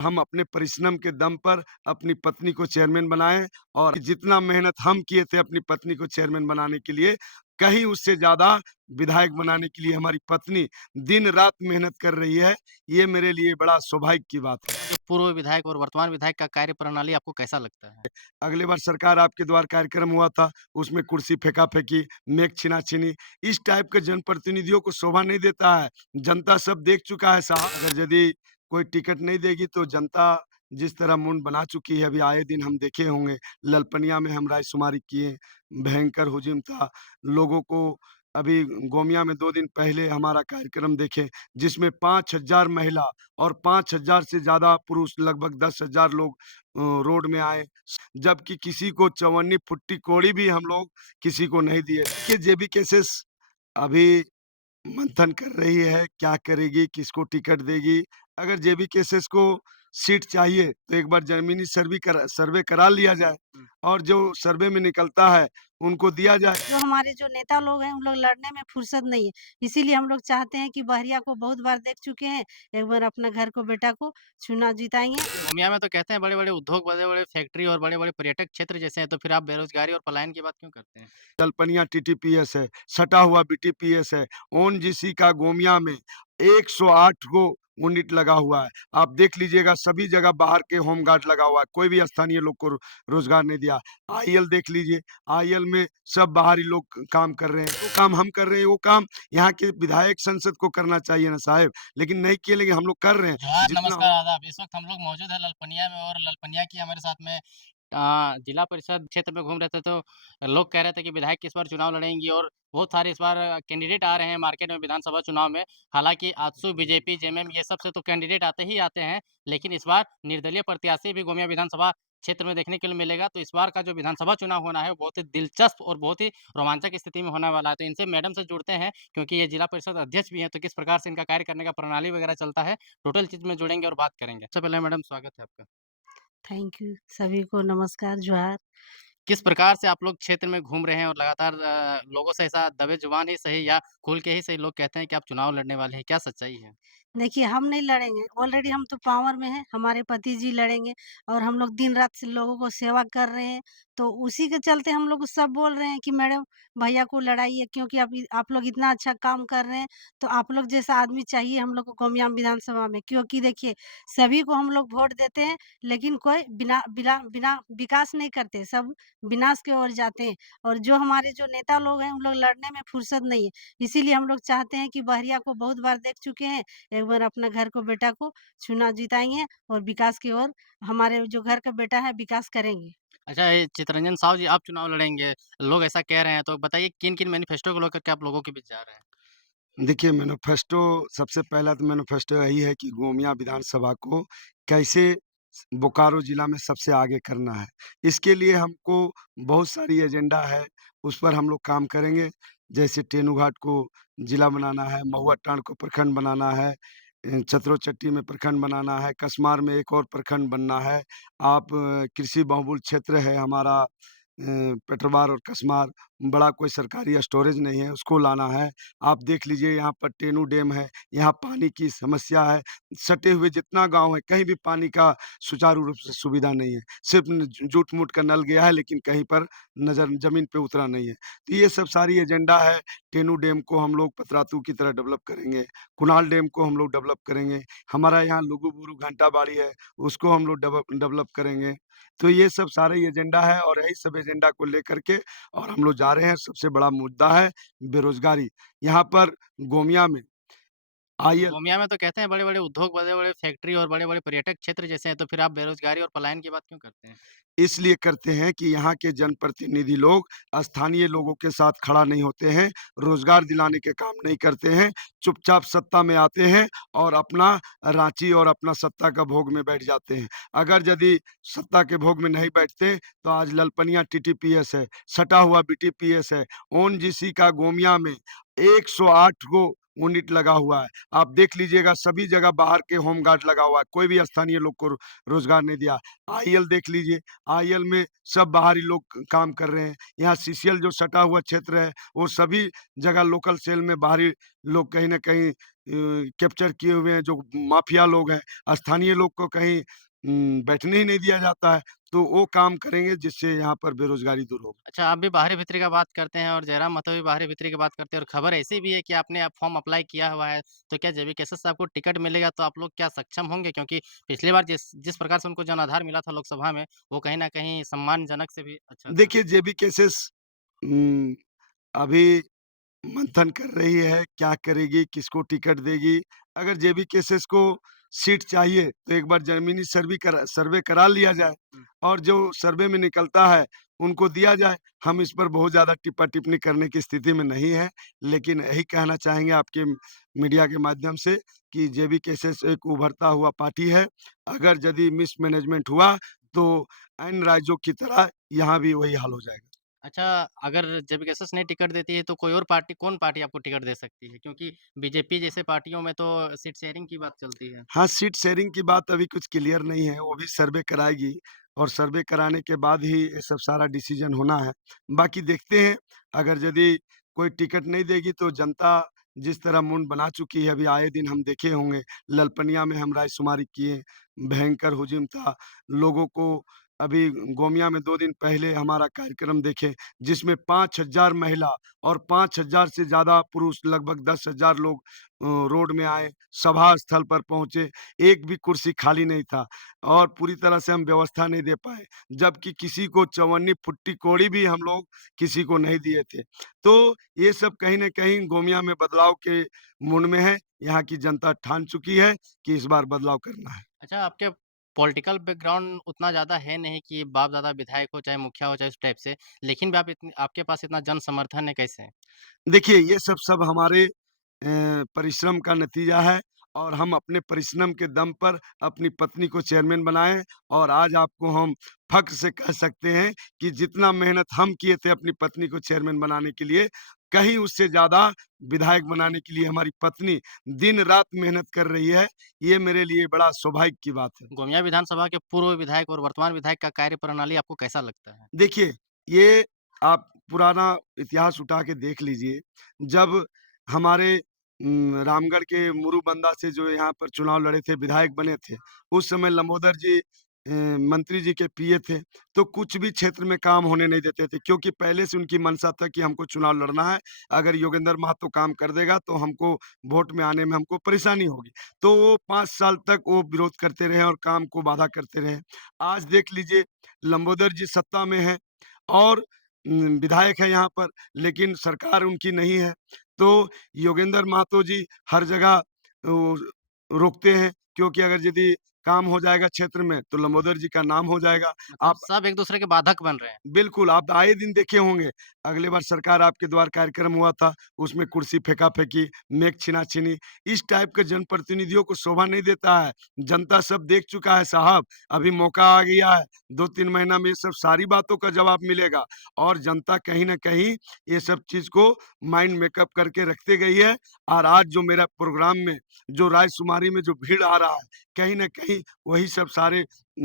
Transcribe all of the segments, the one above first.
हम अपने परिश्रम के दम पर अपनी पत्नी को चेयरमैन बनाएँ और जितना मेहनत हम किए थे अपनी पत्नी को चेयरमैन बनाने के लिए, कहीं उससे ज़्यादा विधायक बनाने के लिए हमारी पत्नी दिन-रात मेहनत कर रही है। ये मेरे लिए बड़ा सौभाग्य की बात है। जो पूर्व विधायक और वर्तमान विधायक का कार्यप्रणाली आपको कैसा लगता है? अगली बार सरकार आपके द्वारा कार्यक्रम हुआ था, उसमें कुर्सी फेंका-फेंकी, मेख छीना-छीनी, इस टाइप के जनप्रतिनिधियों को शोभा नहीं देता है। जनता सब देख चुका है साहब, अगर यदि कोई टिकट नहीं देगी तो जनता जिस तरह मुंड बना चुकी है, अभी आए दिन हम देखे होंगे, ललपनिया में हम रायशुमारी किए, भयंकर हुजूम था। लोगों को अभी गोमिया में 2 दिन पहले हमारा कार्यक्रम देखें, जिसमें 5,000 महिला और 5,000 से ज़्यादा पुरुष लगभग 10,000 लोग रोड में आए। जबकि किसी को चवन्नी फुट्टी कोड़ी भी हम लोग किसी को नहीं दिए। देखिए जेबी केसेस अभी मंथन कर रही है, क्या करेगी, किसको टिकट देगी। अगर जेबी केसेस को सीट चाहिए तो एक बार ज़मीनी सर्वे करा लिया जाए हुँ। और जो सर्वे में निकलता है उनको दिया जाए। जो हमारे जो नेता लोग हैं, उन लोग लड़ने में फुर्सत नहीं है। इसीलिए हम लोग चाहते हैं कि बहरिया को बहुत बार देख चुके हैं, एक बार अपना घर को बेटा को चुनाव जिताएँगे। गोमिया में तो कहते हैं बड़े-बड़े उद्योग, बड़े-बड़े फैक्ट्री और बड़े-बड़े पर्यटक क्षेत्र जैसे हैं, तो फिर आप बेरोज़गारी और पलायन की बात क्यों करते हैं? जलपनिया टीटीपीएस है, सटा हुआ बीटीपीएस है, ओएनजीसी का गोमिया में 108 गो यूनिट लगा हुआ है। आप देख लीजिएगा सभी जगह बाहर के होम गार्ड लगा हुआ है, कोई भी स्थानीय लोग को रोज़गार नहीं दिया। आईएल देख लीजिए, आईएल में सब बाहरी लोग काम कर रहे हैं, जो काम हम कर रहे हैं वो काम यहाँ के विधायक संसद को करना चाहिए ना साहब, लेकिन नहीं किए लेकिन हम लोग कर रहे हैं, जोहार, जितना नमस्कार, हो आदाब। इस वक़्त हम लोग मौजूद हैं ललपनिया में और ललपनिया की हमारे साथ में जिला परिषद क्षेत्र में घूम रहे थे, तो लोग कह रहे थे कि विधायक इस बार चुनाव लड़ेंगी और बहुत सारे इस बार कैंडिडेट आ रहे हैं मार्केट में विधानसभा चुनाव में। हालाँकि आजसू, बीजेपी, जेएमएम ये सब से तो कैंडिडेट आते ही आते हैं, लेकिन इस बार निर्दलीय प्रत्याशी भी गोमिया विधानसभा क्षेत्र में देखने के लिए मिलेगा। तो इस बार का जो विधानसभा चुनाव होना है, वो बहुत ही दिलचस्प और बहुत ही रोमांचक स्थिति में होने वाला है। तो इनसे मैडम से जुड़ते हैं, क्योंकि ये जिला परिषद अध्यक्ष भी हैं, तो किस प्रकार से इनका कार्य करने का प्रणाली वगैरह चलता है, टोटल चीज़ में जुड़ेंगे और बात करेंगे। सबसे पहले मैडम स्वागत है आपका। थैंक यू, सभी को नमस्कार, जोहार। किस प्रकार से आप लोग क्षेत्र में घूम रहे हैं और लगातार लोगों से ऐसा दबे-ज़ुबान ही सही या खुल के ही सही लोग कहते हैं कि आप चुनाव लड़ने वाले हैं, क्या सच्चाई है? देखिए, हम नहीं लड़ेंगे, ऑलरेडी हम तो पावर में हैं, हमारे पति जी लड़ेंगे और हम लोग दिन-रात से लोगों को सेवा कर रहे हैं, तो उसी के चलते हम लोग सब बोल रहे हैं कि मैडम भैया को लड़ाइए क्योंकि आप लोग इतना अच्छा काम कर रहे हैं, तो आप लोग जैसा आदमी चाहिए हम लोग को गोमियाम विधानसभा में। क्योंकि देखिए, सभी को हम लोग वोट देते हैं, लेकिन कोई बिना बिना बिना विकास नहीं करते, सब विनाश की ओर जाते हैं और जो हमारे जो नेता लोग हैं, उन लोग लड़ने में फुर्सत नहीं है। इसीलिए हम लोग चाहते हैं कि बहरिया को बहुत बार देख चुके हैं, एक बार अपना घर को बेटा को चुनाव जिताएँगे और विकास की ओर हमारे जो घर का बेटा है विकास करेंगे। अच्छा, ये चितरंजन साहू जी आप चुनाव लड़ेंगे, लोग ऐसा कह रहे हैं, तो बताइए किन-किन मैनिफेस्टो को लेकर के आप लोगों के बीच जा रहे हैं? देखिए, मैनिफेस्टो सबसे पहला तो मैनिफेस्टो यही है कि गोमिया विधानसभा को कैसे बोकारो जिला में सबसे आगे करना है। इसके लिए हमको बहुत सारी एजेंडा है, उस पर हम लोग काम करेंगे। जैसे तेनूघाट को जिला बनाना है, महुआटांड को प्रखंड बनाना है, चतरोचट्टी में प्रखंड बनाना है, कसमार में एक और प्रखंड बनना है। आप कृषि बहुल क्षेत्र है हमारा पेटरवार और कसमार, बड़ा कोई सरकारी स्टोरेज नहीं है, उसको लाना है। आप देख लीजिए यहाँ पर टेनू डैम है, यहाँ पानी की समस्या है। सटे हुए जितना गाँव है, कहीं भी पानी का सुचारू रूप से सुविधा नहीं है। सिर्फ़ न जूट-मूट का नल गया है, लेकिन कहीं पर नज़र ज़मीन पे उतरा नहीं है। तो ये सब सारी एजेंडा है। टेनू डैम को हम लोग पतरातू की तरह डेवलप करेंगे। कुणाल डैम को हम लोग डेवलप करेंगे। हमारा यहाँ लुगु-बुरु घंटा बाड़ी है, उसको हम लोग डेवलप करेंगे। तो ये सब सारे एजेंडा है और यही सब एजेंडा को लेकर के और हम लोग जा रहे हैं। सबसे बड़ा मुद्दा है बेरोज़गारी। यहाँ पर गोमिया में आईएल गोमिया में तो कहते हैं बड़े-बड़े उद्योग, बड़े-बड़े फैक्ट्री और बड़े-बड़े पर्यटक क्षेत्र जैसे हैं, तो फिर आप बेरोज़गारी और पलायन की बात क्यों करते हैं? इसलिए करते हैं कि यहाँ के जनप्रतिनिधि लोग स्थानीय लोगों के साथ खड़ा नहीं होते हैं, रोज़गार दिलाने के काम नहीं करते हैं, चुपचाप सत्ता में आते हैं और अपना रांची और अपना सत्ता का भोग में बैठ जाते हैं। अगर यदि सत्ता के भोग में नहीं बैठते, तो आज ललपनिया टीटीपीएस है, सटा हुआ बीटीपीएस है, ओएनजीसी का गोमिया में 108 को यूनिट लगा हुआ है। आप देख लीजिएगा सभी जगह बाहर के होम गार्ड लगा हुआ है, कोई भी स्थानीय लोग को रोज़गार नहीं दिया। आईएल देख लीजिए, आईएल में सब बाहरी लोग काम कर रहे हैं। यहाँ सीसीएल जो सटा हुआ क्षेत्र है, वो सभी जगह लोकल सेल में बाहरी लोग कहीं न कहीं कैप्चर किए हुए हैं, जो माफिया लोग हैं। स्थानीय लोग को कहीं बैठने ही नहीं दिया जाता है, तो वो काम करेंगे जिससे यहाँ पर बेरोज़गारी दूर होगी। अच्छा, आप भी बाहरी भित्री का बात करते हैं और जयराम महतो भी बाहरी भित्री की बात करते हैं और खबर ऐसी भी है कि आपने अब फॉर्म अप्लाई किया हुआ है, तो क्या जेबी केसस से आपको टिकट मिलेगा तो आप लोग क्या सक्षम होंगे? क्योंकि पिछली बार जिस जिस प्रकार से उनको जनाधार मिला था लोकसभा में, वो कहीं न कहीं सम्मानजनक से भी अच्छा था। देखिए जेबी केसेस उम, अभी मंथन कर रही है, क्या करेगी, किसको टिकट देगी। अगर जेबी केसेस को सीट चाहिए, तो एक बार ज़मीनी सर्वे करा लिया जाए हुँ। और जो सर्वे में निकलता है, उनको दिया जाए। हम इस पर बहुत ज़्यादा टिप्पा-टिप्पणी करने की स्थिति में नहीं हैं, लेकिन यही कहना चाहेंगे आपके मीडिया के माध्यम से कि जेबी केसेस एक उभरता हुआ पार्टी है। अगर यदि मिसमैनेजमेंट हुआ, तो अन्य राज्यों की तरह यहाँ भी वही हाल हो जाएगा। अच्छा, अगर जेबी केसस नहीं टिकट देती है, तो कोई और पार्टी कौन पार्टी आपको टिकट दे सकती है? क्योंकि बीजेपी जैसे पार्टियों में तो सीट शेयरिंग की बात चलती है। हाँ, सीट शेयरिंग की बात अभी कुछ क्लियर नहीं है, वो भी सर्वे कराएगी और सर्वे कराने के बाद ही ये सब सारा डिसीज़न होना है। बाकी देखते हैं, अगर यदि कोई टिकट नहीं देगी तो जनता जिस तरह मुंड बना चुकी है, अभी आए दिन हम देखे होंगे, ललपनिया में हम रायशुमारी किए, भयंकर हुजूम था। लोगों को अभी गोमिया में 2 दिन पहले हमारा कार्यक्रम देखें, जिसमें 5,000 महिला और 5,000 से ज़्यादा पुरुष लगभग 10,000 लोग रोड में आए, सभा स्थल पर पहुँचे, एक भी कुर्सी खाली नहीं था और पूरी तरह से हम व्यवस्था नहीं दे पाए, जबकि किसी को चवन्नी फुट्टी कोड़ी भी हम लोग किसी को नहीं दिए थे। तो ये सब कहीं न कहीं गोमिया में बदलाव के मूड में है, यहाँ की जनता ठान चुकी है कि इस बार बदलाव करना है। अच्छा, आपके पॉलिटिकल बैकग्राउंड उतना ज़्यादा है नहीं कि बाप-दादा विधायक हो, चाहे मुखिया हो, चाहे उस टाइप से, लेकिन भी आपके पास इतना जन समर्थन है, कैसे? देखिए, ये सब हमारे परिश्रम का नतीजा है और हम अपने परिश्रम के दम पर अपनी पत्नी को चेयरमैन बनाए और आज आपको हम फ़ख्र से कह सकते हैं कि जितना मेहनत हम किए थे अपनी पत्नी को चेयरमैन बनाने के लिए, कहीं उससे ज़्यादा विधायक बनाने के लिए हमारी पत्नी दिन-रात मेहनत कर रही है। ये मेरे लिए बड़ा सौभाग्य की बात है। गोमिया विधानसभा के पूर्व विधायक और वर्तमान विधायक का कार्यप्रणाली आपको कैसा लगता है? देखिए, ये आप पुराना इतिहास उठा के देख लीजिए, जब हमारे रामगढ़ के मुरुबंदा से जो यहाँ पर चुनाव लड़े थे, विधायक बने थे, उस समय लंबोदर जी मंत्री जी के पीए थे, तो कुछ भी क्षेत्र में काम होने नहीं देते थे क्योंकि पहले से उनकी मंशा था कि हमको चुनाव लड़ना है, अगर योगेंद्र महतो काम कर देगा, तो हमको वोट में आने में हमको परेशानी होगी। तो वो 5 साल तक वो विरोध करते रहे और काम को बाधा करते रहे। आज देख लीजिए लंबोदर जी सत्ता में हैं और विधायक है यहाँ पर, लेकिन सरकार उनकी नहीं है। तो योगेंद्र महतो जी हर जगह वो रोकते हैं क्योंकि अगर यदि काम हो जाएगा क्षेत्र में, तो लंबोदर जी का नाम हो जाएगा। मतलब आप सब एक-दूसरे के बाधक बन रहे हैं। बिल्कुल, आप आए दिन देखे होंगे, अगली बार सरकार आपके द्वार कार्यक्रम हुआ था, उसमें कुर्सी फेंका-फेंकी, मेख छीना-छीनी, इस टाइप के जनप्रतिनिधियों को शोभा नहीं देता है। जनता सब देख चुका है साहब, अभी मौका आ गया है, 2-3 महीना में ये सब सारी बातों का जवाब मिलेगा और जनता कहीं न कहीं ये सब चीज़ को माइंड मेकअप करके रखते गई है और आज जो मेरा प्रोग्राम में, जो रायशुमारी में जो भीड़ आ रहा है, कहीं न कहीं वही सब सारे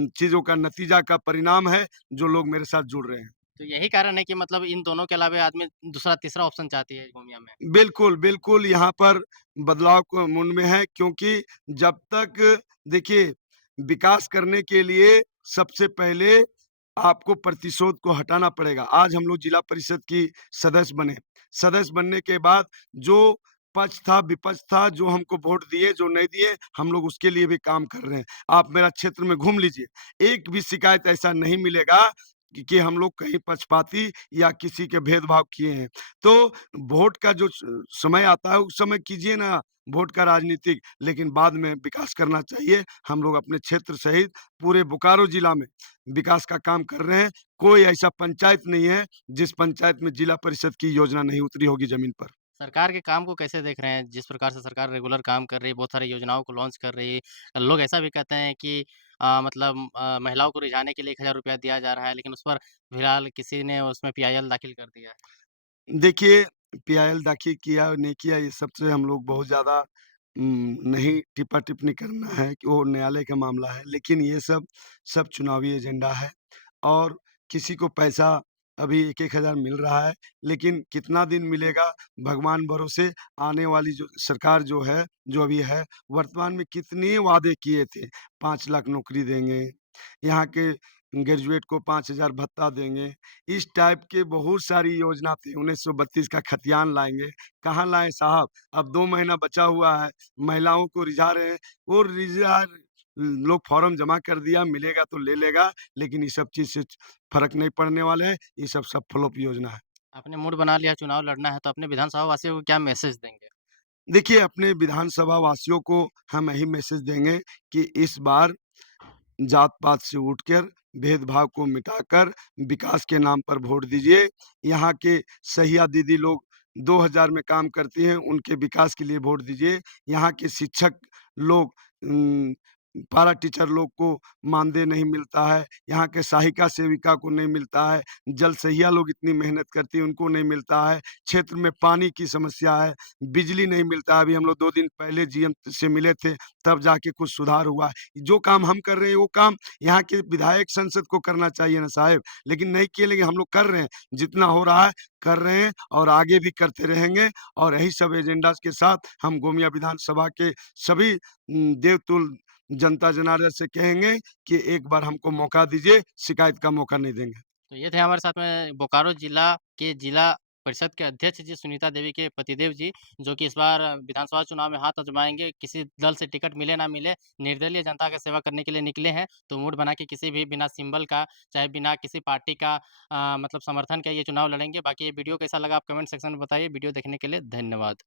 चीज़ों का नतीजा का परिणाम है जो लोग मेरे साथ जुड़ रहे हैं। तो यही कारण है कि मतलब इन दोनों के अलावा आदमी दूसरा तीसरा ऑप्शन चाहती है गोमिया में। बिल्कुल, बिल्कुल यहाँ पर बदलाव को मूड में है क्योंकि जब तक देखिए विकास करने के लिए सबसे पहले आपको प्रतिशोध को हटाना पड़ेगा। आज हम लोग जिला परिषद की सदस्य बने। सदस्य बनने के बाद जो पक्ष था, विपक्ष था, जो हमको वोट दिए, जो नहीं दिए, हम लोग उसके लिए भी काम कर रहे हैं। आप मेरा क्षेत्र में घूम लीजिए, एक भी शिकायत ऐसा नहीं मिलेगा कि हम लोग कहीं पक्षपाती या किसी के भेदभाव किए हैं। तो वोट का जो समय आता है उस समय कीजिए ना वोट का राजनीतिक, लेकिन बाद में विकास करना चाहिए। हम लोग अपने क्षेत्र सहित पूरे बोकारो जिला में विकास का काम कर रहे हैं। कोई ऐसा पंचायत नहीं है जिस पंचायत में जिला परिषद की योजना नहीं उतरी होगी ज़मीन पर। सरकार के काम को कैसे देख रहे हैं? जिस प्रकार से सरकार रेगुलर काम कर रही है, बहुत सारी योजनाओं को लॉन्च कर रही है। लोग ऐसा भी कहते हैं कि मतलब महिलाओं को रिझाने के लिए ₹1000 दिया जा रहा है, लेकिन उस पर फिलहाल किसी ने उसमें पीआईएल दाखिल कर दिया है। देखिए, पीआईएल दाखिल किया और नहीं किया, ये सब से हम लोग बहुत ज़्यादा नहीं टिप्पणी करना है कि वो न्यायालय का मामला है। लेकिन ये सब चुनावी एजेंडा है और किसी को पैसा अभी 1-1 हज़ार मिल रहा है, लेकिन कितना दिन मिलेगा भगवान भरोसे। आने वाली जो सरकार जो है, जो अभी है, वर्तमान में कितने वादे किए थे, 5 लाख नौकरी देंगे, यहाँ के ग्रेजुएट को 5,000 भत्ता देंगे। इस टाइप के बहुत सारी योजना थी, 1932 का खतियान लाएँगे, कहाँ लाएँ साहब? अब 2 महीना बचा हुआ है, महिलाओं को रिझा रहे हैं, वो लोग फ़ॉर्म जमा कर दिया, मिलेगा तो ले लेगा, लेकिन ये सब चीज़ से फ़र्क नहीं पड़ने वाले हैं, ये सब फ्लॉप योजना है। आपने मूड बना लिया चुनाव लड़ना है, तो अपने विधानसभा वासियों को क्या मैसेज देंगे? देखिए, अपने विधानसभा वासियों को हम यही मैसेज देंगे कि इस बार जात-पात से उठकर, भेदभाव को मिटाकर विकास के नाम पर वोट दीजिए। यहाँ के सहिया दीदी लोग 2000 में काम करती हैं, उनके विकास के लिए वोट दीजिए। यहाँ के शिक्षक लोग पारा टीचर लोग को मानदेय नहीं मिलता है, यहाँ के सहायिका सेविका को नहीं मिलता है, जल सहिया लोग इतनी मेहनत करती हैं, उनको नहीं मिलता है। क्षेत्र में पानी की समस्या है, बिजली नहीं मिलता है। अभी हम लोग 2 दिन पहले जीएम से मिले थे, तब जाके कुछ सुधार हुआ है। जो काम हम कर रहे हैं, वो काम यहाँ के विधायक संसद को करना चाहिए ना साहब, लेकिन नहीं किए, लेकिन हम लोग कर रहे हैं। जितना हो रहा है, कर रहे हैं और आगे भी करते रहेंगे और यही सब एजेंडाज़ के साथ हम गोमिया विधानसभा के सभी देवतुल्य जनता जनार्दन से कहेंगे कि एक बार हमको मौका दीजिए, शिकायत का मौका नहीं देंगे। तो ये थे हमारे साथ में बोकारो जिला के जिला परिषद के अध्यक्ष जी सुनीता देवी के पतिदेव जी, जो कि इस बार विधानसभा चुनाव में हाथ आजमाएँगे। किसी दल से टिकट मिले ना मिले, निर्दलीय जनता का सेवा करने के लिए निकले हैं। तो मूड बना के किसी भी बिना सिंबल का, चाहे बिना किसी पार्टी का मतलब समर्थन के ये चुनाव लड़ेंगे। बाकी ये वीडियो कैसा लगा आप कमेंट सेक्शन में बताइए। वीडियो देखने के लिए धन्यवाद।